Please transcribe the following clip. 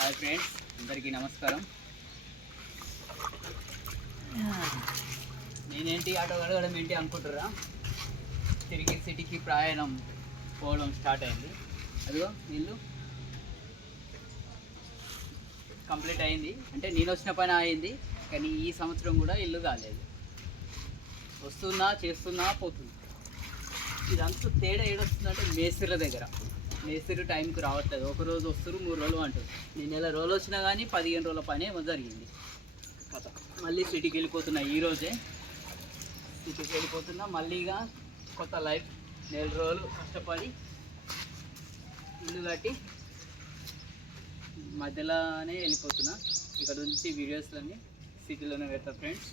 Hi friends, అందరికీ నమస్కారం. నేనేంటి ఆటో అడగడం ఏంటి అనుకుంటారా? తిరిగి సిటీకి ప్రయాణం పోవడం స్టార్ట్ అయింది. అదిగో ఇల్లు కంప్లీట్ అయింది. అంటే నేను వచ్చిన పని అయింది, కానీ ఈ సంవత్సరం కూడా ఇల్లు కాలేదు. వస్తున్నా, చేస్తున్నా, పోతున్నా. ఇదంతా తేడా ఏడొస్తుందంటే మేస్త్రీల దగ్గర. మేస్త్రి టైంకి రావట్లేదు. ఒకరోజు వస్తారు, 3 రోజులు అంటారు. నేను నెల రోజులు వచ్చినా కానీ 15 రోజుల పని ఏమో జరిగింది కథ. మళ్ళీ సిటీకి వెళ్ళిపోతున్నా. ఈరోజే సిటీకి వెళ్ళిపోతున్నా. మళ్ళీగా కొత్త లైఫ్. నెల రోజులు కష్టపడి ఇల్లు కట్టి మధ్యలోనే వెళ్ళిపోతున్నా. ఇక్కడ నుంచి వీడియోస్లన్నీ సిటీలోనే పెడతా ఫ్రెండ్స్.